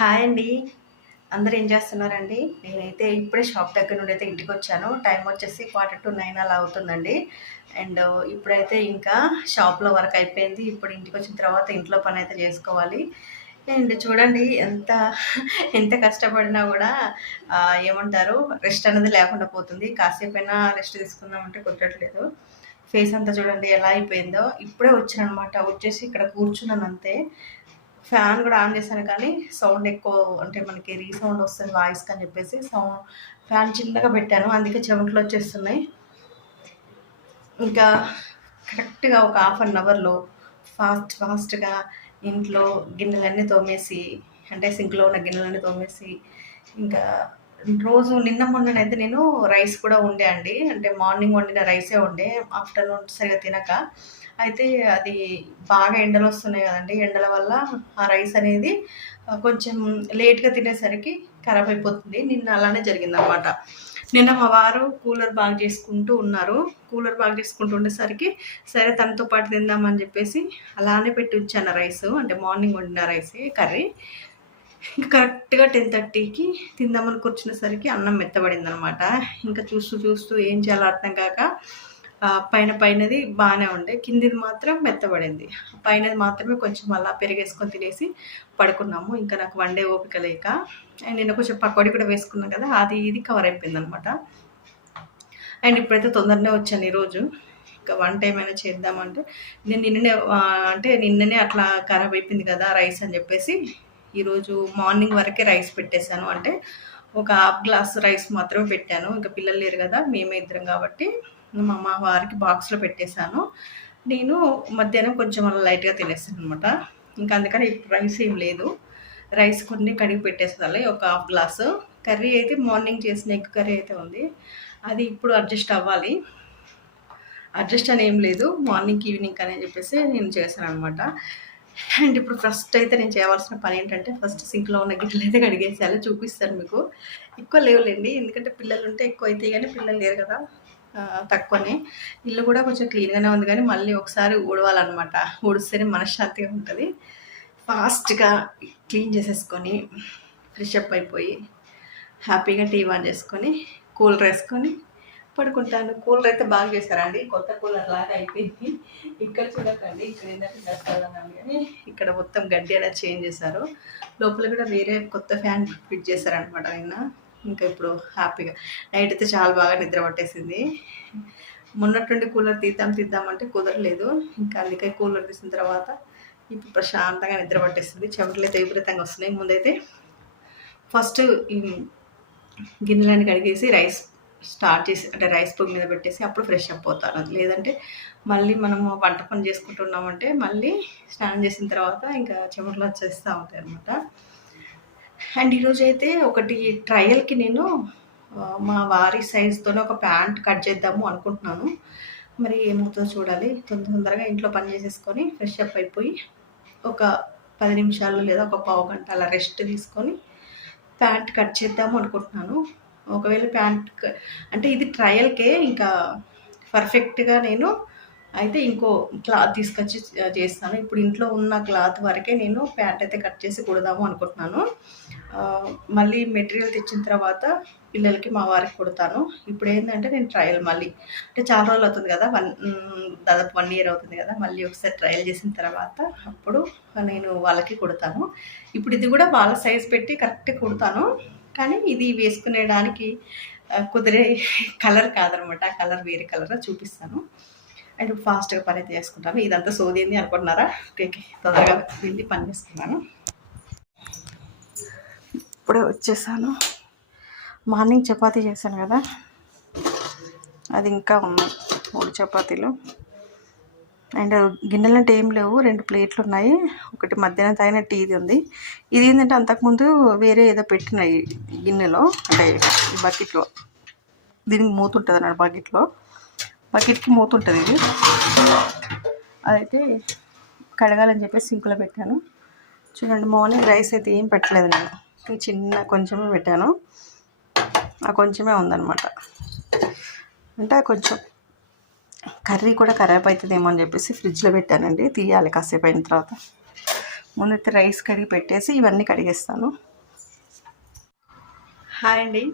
Hi అండి. అందరూ ఏం చేస్తున్నారండి? నేనైతే ఇప్పుడే షాప్ దగ్గర నుండి అయితే ఇంటికి వచ్చాను. టైం వచ్చేసి క్వార్టర్ టు నైన్ అలా అవుతుందండి. అండ్ ఇప్పుడైతే ఇంకా షాప్లో వర్క్ అయిపోయింది. ఇప్పుడు ఇంటికి వచ్చిన తర్వాత ఇంట్లో పని అయితే చేసుకోవాలి. అండ్ చూడండి ఎంత ఎంత కష్టపడినా కూడా ఏమంటారు రెస్ట్ అనేది లేకుండా పోతుంది. కాసేపు అయినా రెస్ట్ తీసుకుందామంటే కుదరట్లేదు. ఫేస్ అంతా చూడండి ఎలా అయిపోయిందో. ఇప్పుడే వచ్చాను అనమాట వచ్చేసి ఇక్కడ కూర్చున్నాను అంతే. ఫ్యాన్ కూడా ఆన్ చేశాను కానీ సౌండ్ ఎక్కువ అంటే మనకి రీసౌండ్ వస్తుంది వాయిస్ అని చెప్పేసి సౌండ్ ఫ్యాన్ చిన్నగా పెట్టాను. అందుకే చెమటలు వచ్చేస్తున్నాయి. ఇంకా కరెక్ట్గా ఒక హాఫ్ అన్ అవర్లో ఫాస్ట్ ఫాస్ట్గా ఇంట్లో గిన్నెలన్నీ తోమేసి అంటే సింక్లో ఉన్న గిన్నెలన్నీ తోమేసి ఇంకా రోజు నిన్న మొన్ననైతే నేను రైస్ కూడా ఉండే అండి. అంటే మార్నింగ్ వండిన రైసే ఉండే ఆఫ్టర్నూన్ సరిగా తినక. అయితే అది బాగా ఎండలు వస్తున్నాయి కదండి. ఎండల వల్ల ఆ రైస్ అనేది కొంచెం లేట్గా తినేసరికి ఖరాబ్ అయిపోతుంది. నిన్న అలానే జరిగిందనమాట. నిన్న మా వారు కూలర్ బాగా చేసుకుంటూ ఉన్నారు. కూలర్ బాగా చేసుకుంటూ ఉండేసరికి సరే తనతో పాటు తిందామని చెప్పేసి అలానే పెట్టి ఉంచాను రైస్. అంటే మార్నింగ్ వండిన రైస్ కర్రీ. కరెక్ట్గా టెన్ థర్టీకి తిందామని కూర్చునేసరికి అన్నం మెత్తబడింది అనమాట ఇంకా చూస్తూ చూస్తూ ఏం చేయాలో అర్థం కాక పైన పైనది బాగానే ఉండే. కిందిది మాత్రం మెత్తబడింది. పైనది మాత్రమే కొంచెం అలా పెరిగేసుకొని తినేసి పడుకున్నాము. ఇంకా నాకు వన్ డే ఓపిక లేక అండ్ నేను కొంచెం పకోడీ కూడా వేసుకున్నాను కదా అది ఇది కవర్ అయిపోయింది అనమాట అండ్ ఇప్పుడైతే తొందరనే వచ్చాను ఈరోజు. ఇంకా వంట ఏమైనా చేద్దామంటే నేను నిన్ననే అంటే నిన్ననే అట్లా ఖరాబ్ అయిపోయింది కదా రైస్ అని చెప్పేసి ఈరోజు మార్నింగ్ వరకే రైస్ పెట్టేశాను. అంటే ఒక హాఫ్ గ్లాస్ రైస్ మాత్రమే పెట్టాను. ఇంకా పిల్లలు లేరు కదా మేమే ఇద్దరం కాబట్టి మా మా వారికి బాక్స్లో పెట్టేశాను. నేను మధ్యాహ్నం కొంచెం అలా లైట్గా తినేస్తాను అనమాట ఇంకా అందుకని ఇప్పుడు రైస్ ఏం లేదు. రైస్ కొన్ని కడిగి పెట్టేసాలి ఒక హాఫ్ గ్లాసు. కర్రీ అయితే మార్నింగ్ చేసిన ఎగ్ కర్రీ అయితే ఉంది. అది ఇప్పుడు అడ్జస్ట్ అవ్వాలి. అడ్జస్ట్ అని ఏం లేదు. మార్నింగ్ ఈవినింగ్ అని చెప్పేసి నేను చేశాను అనమాట అండ్. ఇప్పుడు ఫస్ట్ అయితే నేను చేయవలసిన పని ఏంటంటే ఫస్ట్ సింక్లో ఉన్న గిన్నెలు అయితే కడిగేసేయాలి. చూపిస్తాను మీకు. ఎక్కువ లేవులేండి. ఎందుకంటే పిల్లలు ఉంటే ఎక్కువ అయితే కానీ పిల్లలు లేరు కదా. తక్కువనే. ఇల్లు కూడా కొంచెం క్లీన్గానే ఉంది కానీ మళ్ళీ ఒకసారి ఊడవాలన్నమాట. ఊడిస్తేనే మనశ్శాంతిగా ఉంటుంది. ఫాస్ట్గా క్లీన్ చేసేసుకొని ఫ్రెష్ అప్ అయిపోయి హ్యాపీగా టీ ఆన్ చేసుకొని కూలర్ వేసుకొని పడుకుంటాను. కూలర్ అయితే బాగా చేశారండి కొత్త కూలర్ లాగా అయిపోయింది. ఇక్కడ చూడకండి ఇక్కడ ఏంటంటే డస్ట్ అన్నాను కానీ ఇక్కడ మొత్తం గడ్డి అలా చేంజ్ చేశారు. లోపల కూడా వేరే కొత్త ఫ్యాన్ ఫిట్ చేశారనమాట నిన్న ఇంకా ఇప్పుడు హ్యాపీగా. నైట్ అయితే చాలా బాగా నిద్ర పట్టేసింది. మొన్నటువంటి కూలర్ తీద్దాం తీద్దామంటే కుదరలేదు ఇంకా అందుకే కూలర్ తీసిన తర్వాత ఇప్పుడు ప్రశాంతంగా నిద్ర పట్టేస్తుంది చెమటలు అయితే విపరీతంగా వస్తున్నాయి. ముందైతే ఫస్ట్ గిన్నెలని కడిగేసి రైస్ స్టార్ట్ చేసి అంటే రైస్ పొయ్యి మీద పెట్టేసి అప్పుడు ఫ్రెష్ అప్ అవుతాను. లేదంటే మళ్ళీ మనము వంట పని చేసుకుంటున్నామంటే మళ్ళీ స్నానం చేసిన తర్వాత ఇంకా చెమటలు వచ్చేస్తూ ఉంటాయి అనమాట అండ్ ఈరోజు అయితే ఒకటి ట్రయల్కి నేను మా వారి సైజుతోనే ఒక ప్యాంట్ కట్ చేద్దాము అనుకుంటున్నాను. మరి ఏమవుతుందో చూడాలి. తొందర తొందరగా ఇంట్లో పని చేసేసుకొని ఫ్రెష్ అప్ అయిపోయి ఒక పది నిమిషాలు లేదా ఒక పావు గంట అలా రెస్ట్ తీసుకొని ప్యాంట్ కట్ చేద్దాము అనుకుంటున్నాను. ఒకవేళ ప్యాంట్ అంటే ఇది ట్రయల్కే ఇంకా పర్ఫెక్ట్గా నేను అయితే ఇంకో క్లాత్ తీసుకొచ్చి చేస్తాను. ఇప్పుడు ఇంట్లో ఉన్న క్లాత్ వరకే నేను ప్యాంట్ అయితే కట్ చేసి కుడదాము అనుకుంటున్నాను. మళ్ళీ మెటీరియల్ తెచ్చిన తర్వాత పిల్లలకి మా వారికి కుడతాను. ఇప్పుడు ఏంటంటే నేను ట్రయల్ మళ్ళీ అంటే చాలా రోజులు అవుతుంది కదా వన్ దాదాపు వన్ ఇయర్ అవుతుంది కదా మళ్ళీ ఒకసారి ట్రయల్ చేసిన తర్వాత అప్పుడు నేను వాళ్ళకి కుడతాను. ఇప్పుడు ఇది కూడా వాళ్ళ సైజ్ పెట్టి కరెక్ట్ కుడతాను. కానీ ఇది వేసుకునేడానికి కుదిరే కలర్ కాదనమాట. ఆ కలర్ వేరే కలర్ చూపిస్తాను. అండ్ ఫాస్ట్గా పని అయితే చేసుకుంటాను. ఇదంతా సోదింది అనుకుంటున్నారా? Okay okay. తొందరగా వెళ్ళి పని చేసుకున్నాను ఇప్పుడే వచ్చేసాను. మార్నింగ్ చపాతీ చేశాను కదా? అది ఇంకా ఉన్నాయి. మూడు చపాతీలు. అండ్ గిన్నెలు అంటే ఏం లేవు రెండు ప్లేట్లు ఉన్నాయి. ఒకటి మధ్యాహ్నం తాగిన టీది ఉంది. ఇది ఏంటంటే అంతకుముందు వేరే ఏదో పెట్టినాయి గిన్నెలో అంటే బకెట్లో. దీనికి మూత ఉంటుంది అన్నాడు బకెట్లో. బకెట్కి మూత ఉంటుంది ఇది. అదైతే కడగాలని చెప్పేసి సింకులో పెట్టాను. చూడండి మార్నింగ్ రైస్ అయితే ఏం పెట్టలేదు నేను. చిన్న కొంచెమే పెట్టాను. ఆ కొంచెమే ఉందన్నమాట. అంటే కొంచెం కర్రీ కూడా ఖరాబ్ అవుతుందేమో అని చెప్పేసి ఫ్రిడ్జ్లో పెట్టానండి. తీయాలి కాసేపు అయిన తర్వాత. ముందైతే రైస్ కడిగి పెట్టేసి ఇవన్నీ కడిగేస్తాను. హాయ్ అండి.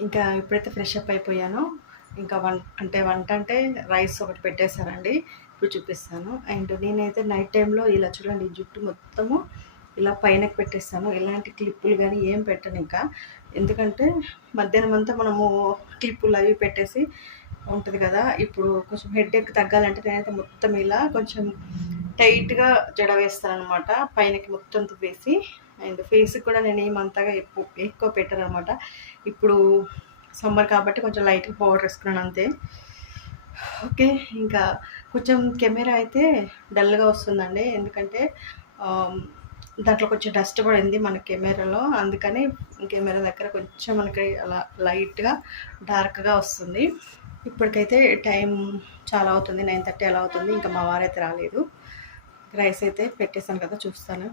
ఇంకా ఇప్పుడైతే ఫ్రెష్ అప్ అయిపోయాను. ఇంకా వన్ అంటే వంట అంటే రైస్ ఒకటి పెట్టేశానండి. ఇప్పుడు చూపిస్తాను. అండ్ నేనైతే నైట్ టైంలో ఇలా చూడండి జుట్టు మొత్తము ఇలా పైనకి పెట్టేస్తాను. ఇలాంటి క్లిప్పులు కానీ ఏం పెట్టను ఇంకా. ఎందుకంటే మధ్యాహ్నం అంతా మనము క్లిప్పులు అవి పెట్టేసి ఉంటుంది కదా. ఇప్పుడు కొంచెం హెడ్ ఎక్ తగ్గాలంటే నేనైతే మొత్తం ఇలా కొంచెం టైట్గా జడ వేస్తాను అనమాట పైనకి మొత్తం వేసి అండ్ ఫేస్కి కూడా నేను ఏమంతగా ఎక్కువ ఎక్కువ పెట్టాను అనమాట ఇప్పుడు సమ్మర్ కాబట్టి కొంచెం లైట్గా పౌడర్ వేసుకున్నాను అంతే. ఓకే ఇంకా కొంచెం కెమెరా అయితే డల్గా వస్తుందండి. ఎందుకంటే దాంట్లో కొంచెం డస్ట్ పడింది మన కెమెరాలో. అందుకని కెమెరా దగ్గర కొంచెం మనకి అలా లైట్గా డార్క్గా వస్తుంది. ఇప్పటికైతే టైం చాలా అవుతుంది నైన్ థర్టీ అలా అవుతుంది. ఇంకా మా వారైతే రాలేదు. రైస్ అయితే పెట్టేశాను కదా చూస్తాను.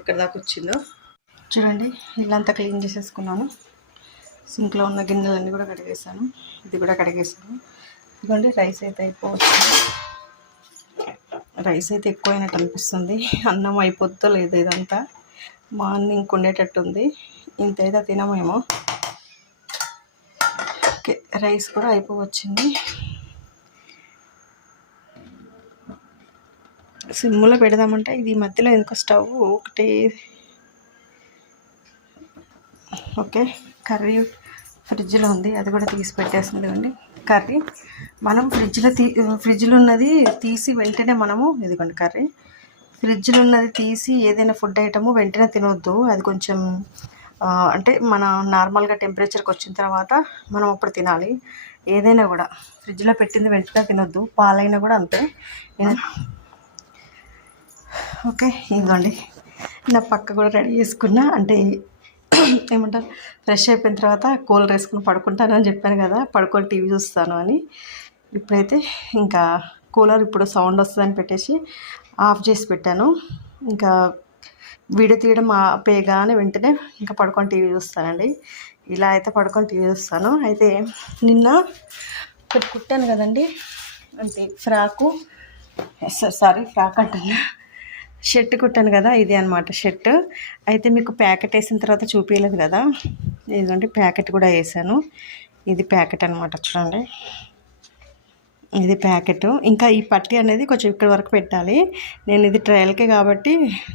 ఇక్కడ దాకా వచ్చిందో. చూడండి ఇల్లంతా క్లీన్ చేసేసుకున్నాను. సింక్లో ఉన్న గిన్నెలన్నీ కూడా కడిగేసాను ఇది కూడా కడిగేసాను ఇదిగోండి రైస్ అయితే అయిపోవచ్చు రైస్ అయితే ఎక్కువైనట్టు అనిపిస్తుంది. అన్నం అయిపోతుందో లేదు ఇదంతా. మార్నింగ్ ఉండేటట్టుంది ఇంత అయితే తినమేమో. రైస్ కూడా అయిపోవచ్చింది. సిమ్లో పెడదామంటే ఇది మధ్యలో ఎందుకో స్టవ్ ఒకటి. ఓకే కర్రీ ఫ్రిడ్జ్లో ఉంది అది కూడా తీసి పెట్టేస్తుంది అండి కర్రీ మనం ఫ్రిడ్జ్లో తీ ఫ్రిడ్జ్లో ఉన్నది తీసి వెంటనే మనము ఇదిగోండి కర్రీ. ఫ్రిడ్జ్లో ఉన్నది తీసి ఏదైనా ఫుడ్ ఐటము వెంటనే తినొద్దు అది కొంచెం అంటే మన నార్మల్గా టెంపరేచర్కి వచ్చిన తర్వాత మనం అప్పుడు తినాలి. ఏదైనా కూడా. ఫ్రిడ్జ్లో పెట్టింది వెంటనే తినొద్దు. పాలైనా కూడా అంతే. ఓకే ఇదిగోండి. నా పక్క కూడా రెడీ చేసుకున్నా. అంటే ఏమంటారు? ఫ్రెష్ అయిపోయిన తర్వాత కూలర్ వేసుకుని పడుకుంటాను అని చెప్పాను కదా. పడుకొని టీవీ చూస్తాను అని. ఇప్పుడైతే ఇంకా కూలర్ ఇప్పుడు సౌండ్ వస్తుందని పెట్టేసి ఆఫ్ చేసి పెట్టాను. ఇంకా వీడియో తీయడం ఆపేయగానే వెంటనే ఇంకా పడుకొని టీవీ చూస్తానండి. ఇలా అయితే పడుకొని టీవీ చూస్తాను. అయితే నిన్న ఒకటి కుట్టాను కదండి. అంటే ఫ్రాకు సారీ ఫ్రాక్ అంటున్నా. షర్ట్ కుట్టాను కదా ఇది అనమాట షర్ట్. అయితే మీకు ప్యాకెట్ వేసిన తర్వాత చూపించలేదు కదా. ఇదిగోండి ప్యాకెట్ కూడా వేసాను. ఇది ప్యాకెట్ అనమాట చూడండి. ఇది ప్యాకెట్. ఇంకా ఈ పట్టి అనేది కొంచెం ఇక్కడ వరకు పెట్టాలి. నేను ఇది ట్రయల్కే కాబట్టి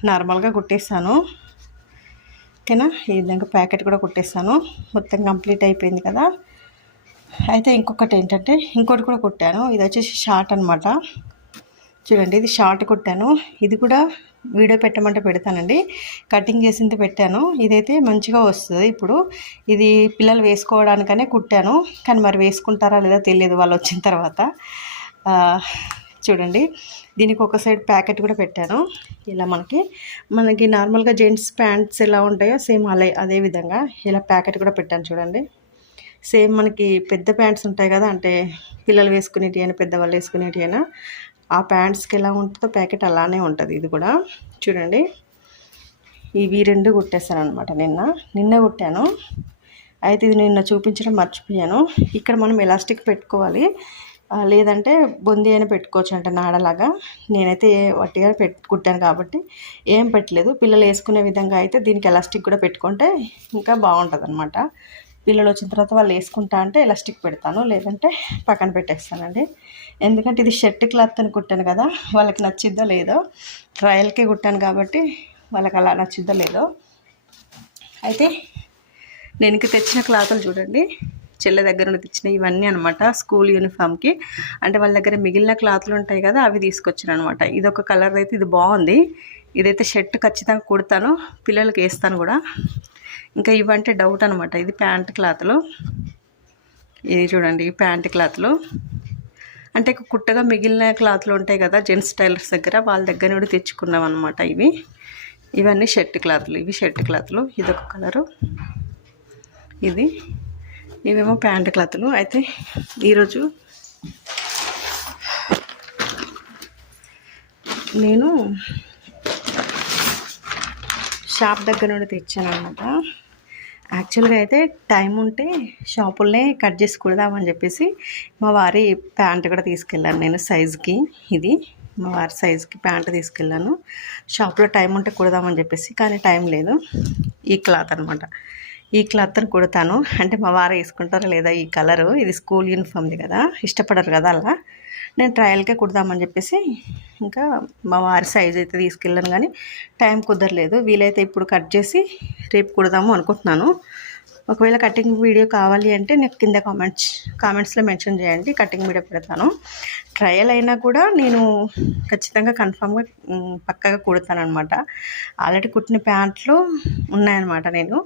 నార్మల్గా కుట్టేస్తాను. ఓకేనా? ఈ విధంగా ప్యాకెట్ కూడా కుట్టేస్తాను. మొత్తం కంప్లీట్ అయిపోయింది కదా. అయితే ఇంకొకటి ఏంటంటే ఇంకోటి కూడా కుట్టాను. ఇది వచ్చేసి షార్ట్ అనమాట చూడండి ఇది షార్ట్ కుట్టాను. ఇది కూడా వీడియో పెట్టమంటే పెడతానండి. కటింగ్ చేసింది పెట్టాను. ఇదైతే మంచిగా వస్తుంది. ఇప్పుడు ఇది పిల్లలు వేసుకోవడానికనే కుట్టాను. కానీ మరి వేసుకుంటారా లేదా తెలియదు వాళ్ళు వచ్చిన తర్వాత. చూడండి. దీనికి ఒక సైడ్ ప్యాకెట్ కూడా పెట్టాను. ఇలా మనకి మనకి నార్మల్గా జెంట్స్ ప్యాంట్స్ ఎలా ఉంటాయో సేమ్ అలా అదే విధంగా ఇలా ప్యాకెట్ కూడా పెట్టాను చూడండి. సేమ్ మనకి పెద్ద ప్యాంట్స్ ఉంటాయి కదా అంటే పిల్లలు వేసుకునేటి అయినా పెద్దవాళ్ళు వేసుకునేటి అయినా ఆ ప్యాంట్స్కి ఎలా ఉంటుందో ప్యాకెట్ అలానే ఉంటుంది ఇది కూడా. చూడండి. ఇవి రెండు కుట్టేస్తాను అనమాట నిన్న. నిన్న కుట్టాను. అయితే ఇది నిన్న చూపించడం మర్చిపోయాను. ఇక్కడ మనం ఎలాస్టిక్ పెట్టుకోవాలి. లేదంటే బొంది అయినా పెట్టుకోవచ్చు అంటే నాడలాగా. నేనైతే వట్టిగా పెట్ కుట్టాను కాబట్టి ఏం పెట్టలేదు. పిల్లలు వేసుకునే విధంగా అయితే దీనికి ఎలాస్టిక్ కూడా పెట్టుకుంటే ఇంకా బాగుంటుంది అనమాట పిల్లలు వచ్చిన తర్వాత వాళ్ళు వేసుకుంటా అంటే ఎలాస్టిక్ పెడతాను. లేదంటే పక్కన పెట్టేస్తానండి. ఎందుకంటే ఇది షర్ట్ క్లాత్ అని కుట్టాను కదా వాళ్ళకి నచ్చిద్దో లేదో ట్రయల్కే కుట్టాను కాబట్టి వాళ్ళకి అలా నచ్చిద్దో లేదో. అయితే నేను ఇంక తెచ్చిన క్లాతులు చూడండి చెల్లె దగ్గర నుండి తెచ్చిన ఇవన్నీ అనమాట స్కూల్ యూనిఫామ్కి అంటే వాళ్ళ దగ్గర మిగిలిన క్లాతులు ఉంటాయి కదా అవి తీసుకొచ్చిన అనమాట ఇది ఒక కలర్ అయితే ఇది బాగుంది. ఇదైతే షర్ట్ ఖచ్చితంగా కుడతాను పిల్లలకి వేస్తాను కూడా. ఇంకా ఇవంటే డౌట్ అనమాట ఇది ప్యాంట్ క్లాత్లో. ఇది చూడండి ఈ ప్యాంట్ క్లాత్లో. అంటే కుట్టగా మిగిలిన క్లాత్లు ఉంటాయి కదా జెంట్స్ టైలర్స్ దగ్గర వాళ్ళ దగ్గర నుండి తెచ్చుకున్నాం అనమాట ఇవి. ఇవన్నీ షర్ట్ క్లాత్లు ఇవి షర్ట్ క్లాత్లు. ఇదొక కలరు. ఇది. ఇవేమో ప్యాంట్ క్లాత్లు. అయితే ఈరోజు నేను షాప్ దగ్గర నుండి తెచ్చాను అనమాట యాక్చువల్గా అయితే టైం ఉంటే షాపుల్నే కట్ చేసి కుడదామని చెప్పేసి మా వారి ప్యాంట్ కూడా తీసుకెళ్ళాను నేను సైజుకి. ఇది మా వారి సైజుకి ప్యాంట్ తీసుకెళ్ళాను. షాప్లో టైం ఉంటే కుడదామని చెప్పేసి కానీ టైం లేదు. ఈ క్లాత్ అనమాట ఈ క్లాత్ని కుడతాను. అంటే మా వారు వేసుకుంటారా లేదా ఈ కలరు ఇది స్కూల్ యూనిఫామ్ది కదా ఇష్టపడరు కదా అలా. నేను ట్రయల్కే కుడదామని చెప్పేసి ఇంకా మా వారి సైజ్ అయితే తీసుకెళ్ళాను కానీ టైం కుదరలేదు. వీలైతే ఇప్పుడు కట్ చేసి రేపు కుడదాము అనుకుంటున్నాను. ఒకవేళ కటింగ్ వీడియో కావాలి అంటే నాకు కింద కామెంట్స్ కామెంట్స్లో మెన్షన్ చేయండి. కటింగ్ వీడియో పెడతాను. ట్రయల్ అయినా కూడా నేను ఖచ్చితంగా కన్ఫామ్గా పక్కగా కుడతానమాట ఆల్రెడీ కుట్టిన ప్యాంట్లు ఉన్నాయన్నమాట నేను.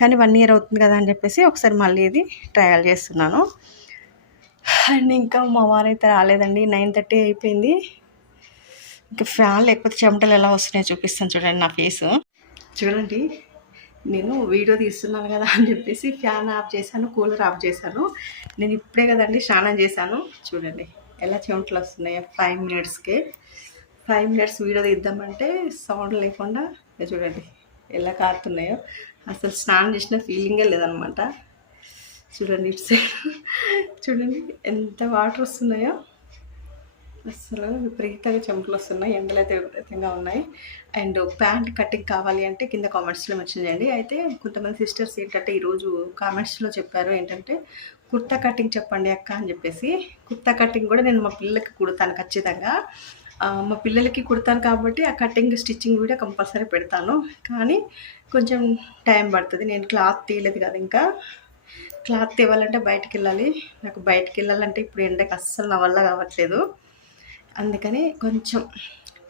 కానీ వన్ ఇయర్ అవుతుంది కదా అని చెప్పేసి ఒకసారి మళ్ళీ ఇది ట్రయల్ చేస్తున్నాను. అండ్ ఇంకా మా వారైతే రాలేదండి. నైన్ థర్టీ అయిపోయింది. ఇంకా ఫ్యాన్ లేకపోతే చెమటలు ఎలా వస్తున్నాయో చూపిస్తాను చూడండి నా ఫేస్. చూడండి నేను వీడియో తీస్తున్నాను కదా అని చెప్పేసి ఫ్యాన్ ఆఫ్ చేశాను కూలర్ ఆఫ్ చేశాను. నేను ఇప్పుడే కదండి స్నానం చేశాను. చూడండి ఎలా చెమటలు వస్తున్నాయో ఫైవ్ మినిట్స్కే. ఫైవ్ మినిట్స్ వీడియో తీద్దామంటే సౌండ్ లేకుండా చూడండి ఎలా కారుతున్నాయో. అసలు స్నానం చేసిన ఫీలింగే లేదనమాట. చూడండి ఇటు సైడ్. చూడండి ఎంత వాటర్ వస్తున్నాయో. అసలు విపరీతంగా చెమటలు వస్తున్నాయి ఎండలు అయితే విపరీతంగా ఉన్నాయి. అండ్ ప్యాంట్ కటింగ్ కావాలి అంటే కింద కామెంట్స్లో మెన్షన్ చేయండి. అయితే కొంతమంది సిస్టర్స్ ఏంటంటే ఈరోజు కామెంట్స్లో చెప్పారు ఏంటంటే కుర్తా కటింగ్ చెప్పండి అక్క అని చెప్పేసి. కుర్తా కటింగ్ కూడా నేను మా పిల్లలకి కుడతాను ఖచ్చితంగా. మా పిల్లలకి కుడతాను కాబట్టి ఆ కటింగ్ స్టిచ్చింగ్ వీడియో కంపల్సరీ పెడతాను. కానీ కొంచెం టైం పడుతుంది. నేను క్లాత్ తీయలేదు కదా ఇంకా. క్లాత్ ఇవ్వాలంటే బయటకు వెళ్ళాలి నాకు బయటికి వెళ్ళాలంటే ఇప్పుడు ఎండకి అస్సలు నా వల్ల కావట్లేదు. అందుకని కొంచెం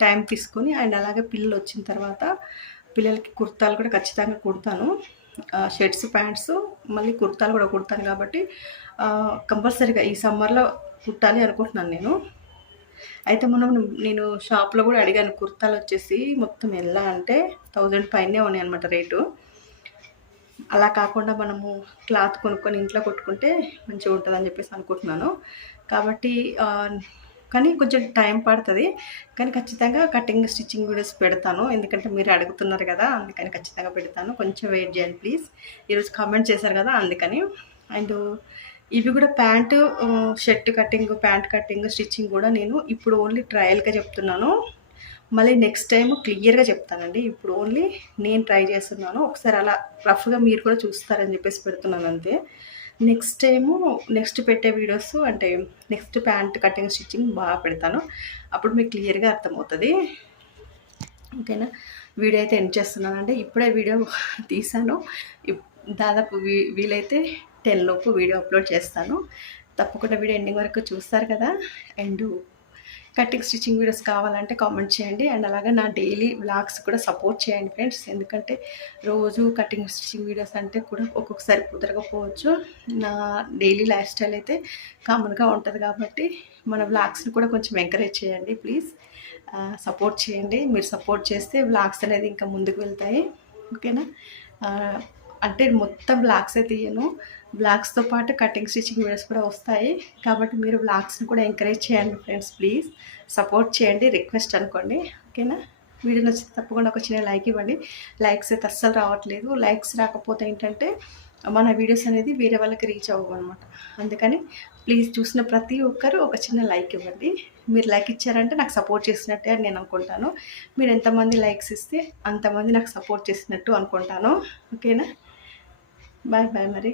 టైం తీసుకొని అండ్ అలాగే పిల్లలు వచ్చిన తర్వాత పిల్లలకి కుర్తాలు కూడా ఖచ్చితంగా కుడతాను. షర్ట్స్ ప్యాంట్స్ మళ్ళీ కుర్తాలు కూడా కుడతాను కాబట్టి కంపల్సరీగా ఈ సమ్మర్లో కుట్టాలి అనుకుంటున్నాను నేను. అయితే మనం నేను షాప్లో కూడా అడిగాను కుర్తాలు వచ్చేసి మొత్తం ఎలా అంటే థౌజండ్ పైనే ఉన్నాయి అనమాట రేటు. అలా కాకుండా మనము క్లాత్ కొనుక్కొని ఇంట్లో కొట్టుకుంటే మంచిగా ఉంటుంది అని చెప్పేసి అనుకుంటున్నాను. కాబట్టి కానీ కొంచెం టైం పడుతుంది. కానీ ఖచ్చితంగా కటింగ్ స్టిచ్చింగ్ వీడియోస్ పెడతాను. ఎందుకంటే మీరు అడుగుతున్నారు కదా అందుకని ఖచ్చితంగా పెడతాను. కొంచెం వెయిట్ చేయండి ప్లీజ్. ఈరోజు కామెంట్ చేశారు కదా అందుకని. అండ్ ఇవి కూడా pant shirt cutting pant cutting stitching కూడా నేను ఇప్పుడు ఓన్లీ ట్రయల్గా చెప్తున్నాను. మళ్ళీ నెక్స్ట్ టైం క్లియర్గా చెప్తానండి. ఇప్పుడు ఓన్లీ నేను ట్రై చేస్తున్నాను. ఒకసారి అలా రఫ్గా మీరు కూడా చూస్తారని చెప్పేసి పెడుతున్నాను అంతే. నెక్స్ట్ టైము నెక్స్ట్ పెట్టే వీడియోస్ అంటే నెక్స్ట్ ప్యాంట్ కటింగ్ స్టిచ్చింగ్ బాగా పెడతాను. అప్పుడు మీకు క్లియర్గా అర్థమవుతుంది. ఓకేనా వీడియో అయితే ఎండ్ చేస్తున్నానండి. ఇప్పుడే వీడియో తీసాను. ఇప్- దాదాపు వీ వీలైతే టెన్ లోపు వీడియో అప్లోడ్ చేస్తాను. తప్పకుండా వీడియో ఎండింగ్ వరకు చూస్తారు కదా. అండ్ కటింగ్ స్టిచ్చింగ్ వీడియోస్ కావాలంటే కామెంట్ చేయండి. అండ్ అలాగే నా డైలీ వ్లాగ్స్ కూడా సపోర్ట్ చేయండి ఫ్రెండ్స్. ఎందుకంటే రోజు కటింగ్ స్టిచ్చింగ్ వీడియోస్ అంటే కూడా ఒక్కొక్కసారి కుదరకపోవచ్చు. నా డైలీ లైఫ్ స్టైల్ అయితే కామన్గా ఉంటుంది కాబట్టి మన వ్లాగ్స్ని కూడా కొంచెం ఎంకరేజ్ చేయండి ప్లీజ్. సపోర్ట్ చేయండి. మీరు సపోర్ట్ చేస్తే వ్లాగ్స్ అనేది ఇంకా ముందుకు వెళ్తాయి. ఓకేనా? అంటే మొత్తం బ్లాగ్స్ అయితే తీయను. బ్లాగ్స్తో పాటు కటింగ్ స్టిచ్చింగ్ వీడియోస్ కూడా వస్తాయి. కాబట్టి మీరు బ్లాగ్స్ని కూడా ఎంకరేజ్ చేయండి ఫ్రెండ్స్ ప్లీజ్ సపోర్ట్ చేయండి రిక్వెస్ట్ అనుకోండి. ఓకేనా వీడియో నచ్చితే తప్పకుండా ఒక చిన్న లైక్ ఇవ్వండి. లైక్స్ అయితే అస్సలు రావట్లేదు. లైక్స్ రాకపోతే ఏంటంటే మన వీడియోస్ అనేది వేరే వాళ్ళకి రీచ్ అవ్వవు అనమాట అందుకని ప్లీజ్ చూసిన ప్రతి ఒక్కరు ఒక చిన్న లైక్ ఇవ్వండి. మీరు లైక్ ఇచ్చారంటే నాకు సపోర్ట్ చేసినట్టే అని నేను అనుకుంటాను. మీరు ఎంతమంది లైక్స్ ఇస్తే అంతమంది నాకు సపోర్ట్ చేసినట్టు అనుకుంటాను. ఓకేనా బాయ్ బాయ్ మరి.